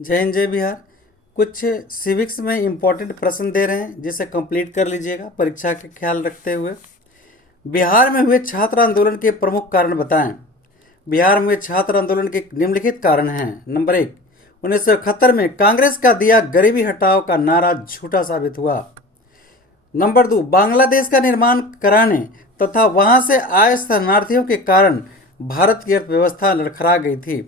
जय हिंद जय बिहार। कुछ सिविक्स में इम्पोर्टेंट प्रश्न दे रहे हैं जिसे कंप्लीट कर लीजिएगा परीक्षा के ख्याल रखते हुए। बिहार में हुए छात्र आंदोलन के प्रमुख कारण बताएं। बिहार में हुए छात्र आंदोलन के निम्नलिखित कारण हैं। नंबर 1, 1971 में कांग्रेस का दिया गरीबी हटाओ का नारा झूठा साबित हुआ। नंबर 2, बांग्लादेश का निर्माण कराने तथा वहां से आए शरणार्थियों के कारण भारत की अर्थव्यवस्था लड़खड़ा गई थी।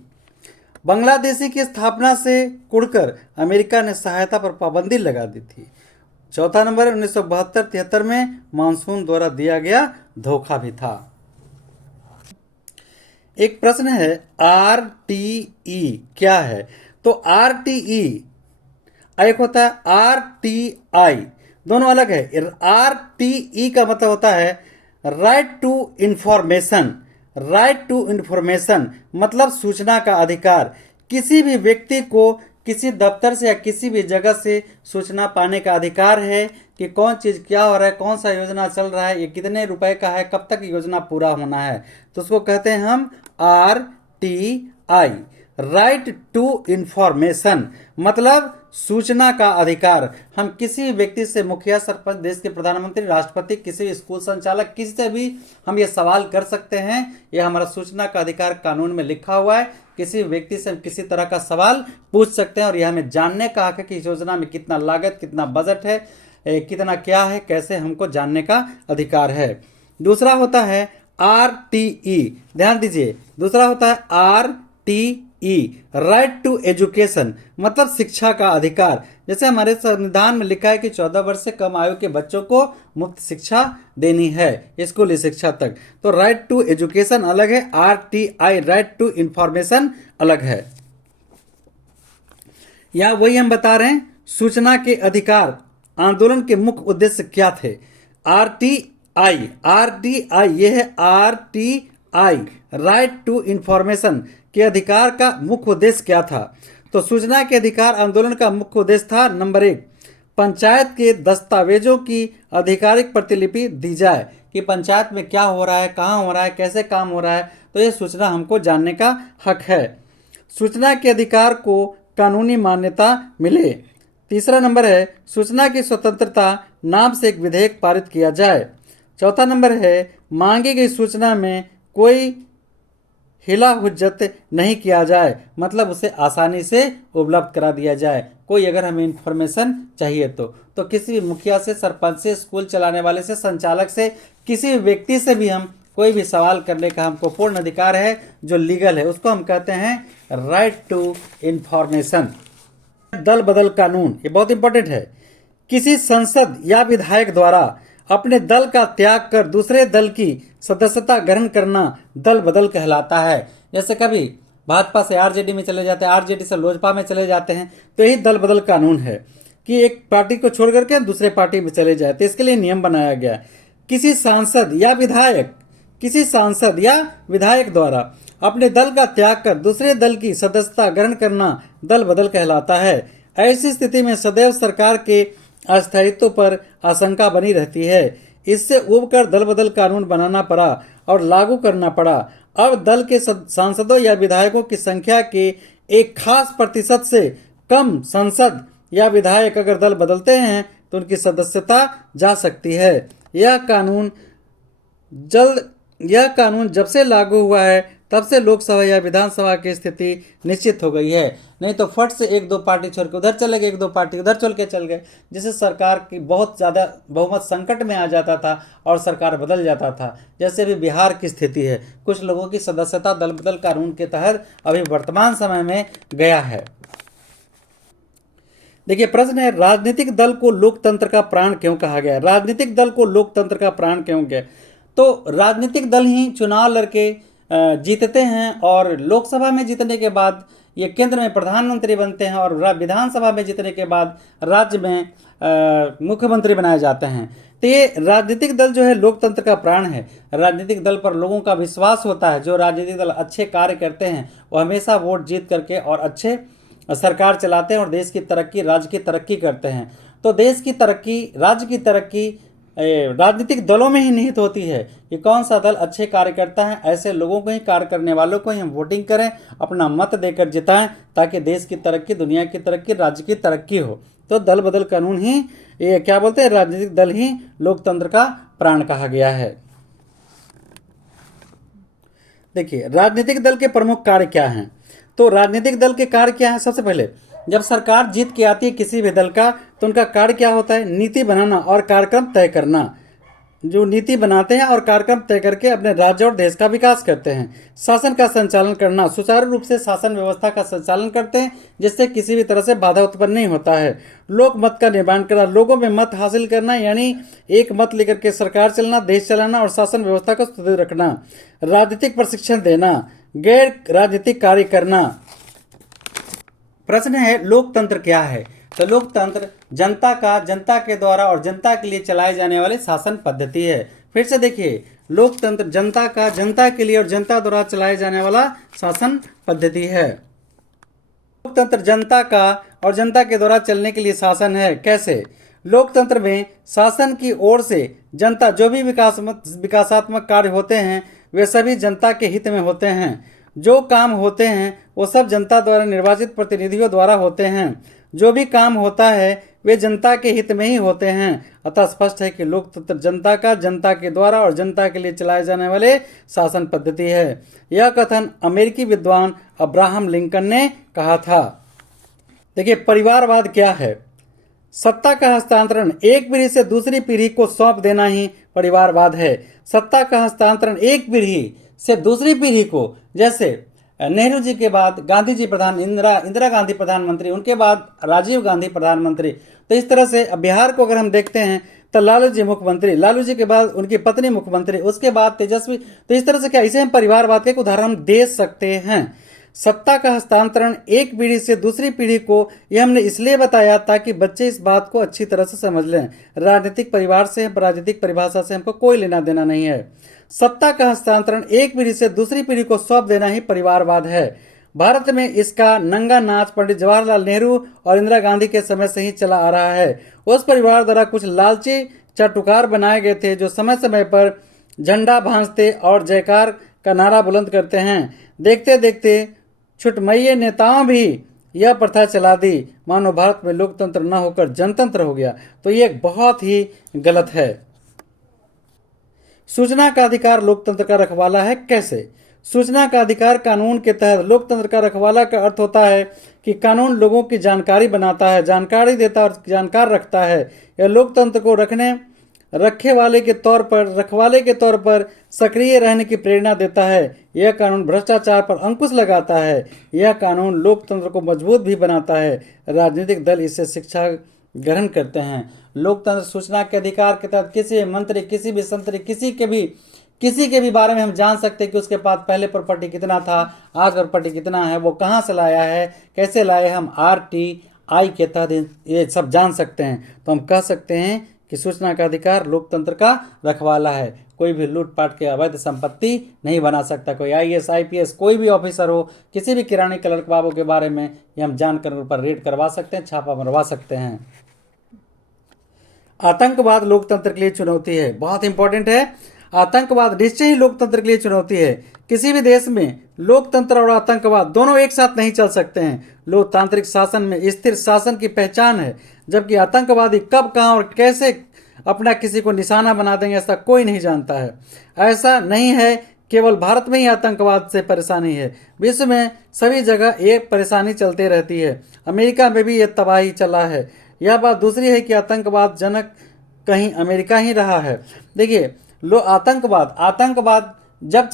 बांग्लादेशी की स्थापना से कुड़कर अमेरिका ने सहायता पर पाबंदी लगा दी थी। चौथा नंबर 1972-73 में मानसून द्वारा दिया गया धोखा भी था। एक प्रश्न है, आरटीई क्या है? तो आरटीई एक होता है आरटीआई, दोनों अलग है। आरटीई का मतलब होता है right to information. Right to information मतलब सूचना का अधिकार। किसी भी व्यक्ति को किसी दफ्तर से या किसी भी जगह से सूचना पाने का अधिकार है कि कौन चीज़ क्या हो रहा है, कौन सा योजना चल रहा है, ये कितने रुपए का है, कब तक योजना पूरा होना है। तो उसको कहते हैं हम आरटीआई, राइट टू इंफॉर्मेशन मतलब सूचना का अधिकार। हम किसी भी व्यक्ति से, मुखिया, सरपंच, देश के प्रधानमंत्री, राष्ट्रपति, किसी भी स्कूल संचालक, किसी से भी हम ये सवाल कर सकते हैं। यह हमारा सूचना का अधिकार कानून में लिखा हुआ है। किसी व्यक्ति से हम किसी तरह का सवाल पूछ सकते हैं और यह हमें जानने का हक है कि इस योजना में कितना लागत, कितना बजट है, कितना क्या है, कैसे हमको जानने का अधिकार है। दूसरा होता है आरटीई, ध्यान दीजिए, दूसरा होता है आरटीई, राइट टू एजुकेशन मतलब शिक्षा का अधिकार। जैसे हमारे संविधान में लिखा है कि 14 वर्ष से कम आयु के बच्चों को मुफ्त शिक्षा देनी है, स्कूली शिक्षा तक। तो राइट टू एजुकेशन अलग है, आरटीआई राइट टू इंफॉर्मेशन अलग है। या वही हम बता रहे हैं, सूचना के अधिकार आंदोलन के मुख्य उद्देश्य क्या थे? आरटीआई, आरटीआई ये है आरटीआई राइट टू इंफॉर्मेशन के अधिकार का मुख्य उद्देश्य क्या था? तो सूचना के अधिकार आंदोलन का मुख्य उद्देश्य था नंबर 1, पंचायत के दस्तावेजों की आधिकारिक प्रतिलिपि दी जाए कि पंचायत में क्या हो रहा है, कहाँ हो रहा है, कैसे काम हो रहा है। तो ये सूचना हमको जानने का हक है। सूचना के अधिकार को कानूनी मान्यता मिले। तीसरा नंबर है सूचना की स्वतंत्रता नाम से एक विधेयक पारित किया जाए। चौथा नंबर है मांगी गई सूचना में कोई हिला हुज्जत नहीं किया जाए, मतलब उसे आसानी से उपलब्ध करा दिया जाए। कोई अगर हमें इन्फॉर्मेशन चाहिए तो किसी भी मुखिया से, सरपंच से, स्कूल चलाने वाले से, संचालक से, किसी भी व्यक्ति से भी हम कोई भी सवाल करने का हमको पूर्ण अधिकार है जो लीगल है, उसको हम कहते हैं राइट टू इंफॉर्मेशन। दल बदल कानून, ये बहुत इंपॉर्टेंट है। किसी सांसद या विधायक द्वारा अपने दल का त्याग कर दूसरे दल की सदस्यता ग्रहण करना दल बदल कहलाता है। जैसे कभी भाजपा से आरजेडी में चले जाते हैं, आरजेडी से लोजपा में चले जाते हैं, तो यही दल बदल कानून है कि एक पार्टी को छोड़ करके दूसरे पार्टी में चले जाते। इसके लिए नियम बनाया गया। किसी सांसद या विधायक द्वारा अपने दल का त्याग कर दूसरे दल की सदस्यता ग्रहण करना दल बदल कहलाता है। ऐसी स्थिति में सदैव सरकार के अस्थायित्व पर आशंका बनी रहती है। इससे उबकर दल बदल कानून बनाना पड़ा और लागू करना पड़ा। अब दल के सांसदों या विधायकों की संख्या के एक खास प्रतिशत से कम सांसद या विधायक अगर दल बदलते हैं तो उनकी सदस्यता जा सकती है। यह कानून जब से लागू हुआ है तब से लोकसभा या विधानसभा की स्थिति निश्चित हो गई है। नहीं तो फट से एक दो पार्टी छोड़ के उधर चले गए, एक दो पार्टी उधर चल के चल गए, जिससे सरकार की बहुत ज़्यादा बहुमत संकट में आ जाता था और सरकार बदल जाता था। जैसे अभी बिहार की स्थिति है, कुछ लोगों की सदस्यता दल बदल कानून के तहत अभी वर्तमान समय में गया है। देखिए प्रश्न है, राजनीतिक दल को लोकतंत्र का प्राण क्यों कहा गया? राजनीतिक दल को लोकतंत्र का प्राण क्यों गया? तो राजनीतिक दल ही चुनाव लड़के जीतते हैं और लोकसभा में जीतने के बाद ये केंद्र में प्रधानमंत्री बनते हैं और विधानसभा में जीतने के बाद राज्य में मुख्यमंत्री बनाए जाते हैं। तो ये राजनीतिक दल जो है लोकतंत्र का प्राण है। राजनीतिक दल पर लोगों का विश्वास होता है। जो राजनीतिक दल अच्छे कार्य करते हैं वो हमेशा वोट जीत करके और अच्छे सरकार चलाते हैं और देश की तरक्की, राज्य की तरक्की करते हैं। तो देश की तरक्की, राज्य की तरक्की राजनीतिक दलों में ही निहित होती है कि कौन सा दल अच्छे कार्य करता है। ऐसे लोगों को ही, कार्य करने वालों को ही हम वोटिंग करें, अपना मत देकर जिताएं, ताकि देश की तरक्की, दुनिया की तरक्की, राज्य की तरक्की हो। तो दल बदल कानून ही, ये क्या बोलते हैं, राजनीतिक दल ही लोकतंत्र का प्राण कहा गया है। देखिए, राजनीतिक दल के प्रमुख कार्य क्या हैं। तो राजनीतिक दल के कार्य क्या है। सबसे पहले, जब सरकार जीत के आती है किसी भी दल का, तो उनका कार्य क्या होता है, नीति बनाना और कार्यक्रम तय करना। जो नीति बनाते हैं और कार्यक्रम तय करके अपने राज्य और देश का विकास करते हैं। शासन का संचालन करना, सुचारू रूप से शासन व्यवस्था का संचालन करते हैं, जिससे किसी भी तरह से बाधा उत्पन्न नहीं होता है। लोक मत का निर्माण करना, लोगों में मत हासिल करना, यानी एक मत लेकर के सरकार चलना, देश चलाना और शासन व्यवस्था को सुदृढ़ रखना। राजनीतिक प्रशिक्षण देना, गैर राजनीतिक कार्य करना। प्रश्न है, लोकतंत्र क्या है। तो लोकतंत्र जनता के द्वारा और जनता के लिए चलाए जाने वाले शासन पद्धति है। फिर से देखिए, लोकतंत्र जनता के लिए और जनता द्वारा चलाए जाने वाला शासन पद्धति है। लोकतंत्र जनता का और जनता के द्वारा चलने के लिए शासन है। कैसे। लोकतंत्र में शासन की ओर से जनता जो भी विकासात्मक कार्य होते हैं, वे सभी जनता के हित में होते हैं। जो काम होते हैं वो सब जनता द्वारा निर्वाचित प्रतिनिधियों द्वारा होते हैं। जो भी काम होता है वे जनता के हित में ही होते हैं। अतः स्पष्ट है कि लोकतंत्र जनता के द्वारा और जनता के लिए चलाए जाने वाले शासन पद्धति है। यह कथन अमेरिकी विद्वान अब्राहम लिंकन ने कहा था। देखिए, परिवारवाद क्या है। सत्ता का हस्तांतरण एक पीढ़ी से दूसरी पीढ़ी को सौंप देना ही परिवारवाद है। सत्ता का हस्तांतरण एक पीढ़ी से दूसरी पीढ़ी को, जैसे नेहरू जी के बाद गांधी जी इंदिरा गांधी प्रधानमंत्री, उनके बाद राजीव गांधी प्रधानमंत्री। तो इस तरह से बिहार को अगर हम देखते हैं तो लालू जी मुख्यमंत्री, लालू जी के बाद उनकी पत्नी मुख्यमंत्री, उसके बाद तेजस्वी। तो इस तरह से क्या, इसे हम परिवारवाद का एक उदाहरण हम दे सकते हैं। सत्ता का हस्तांतरण एक पीढ़ी से दूसरी पीढ़ी को, यह हमने इसलिए बताया ताकि बच्चे इस बात को अच्छी तरह से समझ लें। राजनीतिक परिवार से, राजनीतिक परिभाषा से हमको कोई लेना देना नहीं है। सत्ता का हस्तांतरण एक पीढ़ी से दूसरी पीढ़ी को सौंप देना ही परिवारवाद है। भारत में इसका नंगा नाच पंडित जवाहरलाल नेहरू और इंदिरा गांधी के समय से ही चला आ रहा है। उस परिवार द्वारा कुछ लालची चाटुकार बनाए गए थे जो समय समय पर झंडा भांजते और जयकार का नारा बुलंद करते हैं। देखते देखते छुटमैये नेताओं भी यह प्रथा चला दी, मानो भारत में लोकतंत्र न होकर जनतंत्र हो गया। तो ये बहुत ही गलत है। सूचना का अधिकार लोकतंत्र का रखवाला है। कैसे। सूचना का अधिकार कानून के तहत लोकतंत्र का रखवाला का अर्थ होता है कि कानून लोगों की जानकारी बनाता है, जानकारी देता और जानकार रखता है। यह लोकतंत्र को रखवाले के तौर पर सक्रिय रहने की प्रेरणा देता है। यह कानून भ्रष्टाचार पर अंकुश लगाता है। यह कानून लोकतंत्र को मजबूत भी बनाता है। राजनीतिक दल इससे शिक्षा ग्रहण करते हैं। लोकतंत्र सूचना के अधिकार के तहत किसी भी मंत्री, किसी भी संतरी, किसी के भी बारे में हम जान सकते हैं कि उसके पास पहले प्रॉपर्टी कितना था, आज प्रॉपर्टी कितना है, वो कहाँ से लाया है, कैसे लाए। हम RTI के तहत ये सब जान सकते हैं। तो हम कह सकते हैं कि सूचना का अधिकार लोकतंत्र का रखवाला है। कोई भी लूटपाट के अवैध संपत्ति नहीं बना सकता। कोई IAS IPS कोई भी ऑफिसर हो, किसी भी किरानी क्लर्क बाबू के बारे में ये हम जानकर उन पर रेड करवा सकते हैं, छापा मरवा सकते हैं। आतंकवाद लोकतंत्र के लिए चुनौती है। बहुत इंपॉर्टेंट है। आतंकवाद निश्चय ही लोकतंत्र के लिए चुनौती है। किसी भी देश में लोकतंत्र और आतंकवाद दोनों एक साथ नहीं चल सकते हैं। लोकतांत्रिक शासन में स्थिर शासन की पहचान है, जबकि आतंकवादी कब, कहां और कैसे अपना किसी को निशाना बना देंगे ऐसा कोई नहीं जानता है। ऐसा नहीं है केवल भारत में ही आतंकवाद से परेशानी है, विश्व में सभी जगह ये परेशानी चलती रहती है। अमेरिका में भी ये तबाही चला है। यह बात दूसरी है कि आतंकवाद जनक कहीं अमेरिका ही रहा है। देखिए,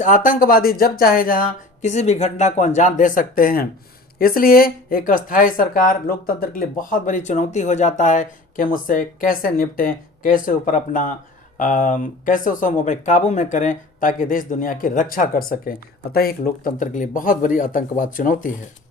आतंकवादी जब चाहे जहां किसी भी घटना को अंजाम दे सकते हैं। इसलिए एक अस्थायी सरकार लोकतंत्र के लिए बहुत बड़ी चुनौती हो जाता है कि हम उससे कैसे निपटें, कैसे उसको हम अपने काबू में करें ताकि देश दुनिया की रक्षा कर सकें। अतः एक लोकतंत्र के लिए बहुत बड़ी आतंकवाद चुनौती है।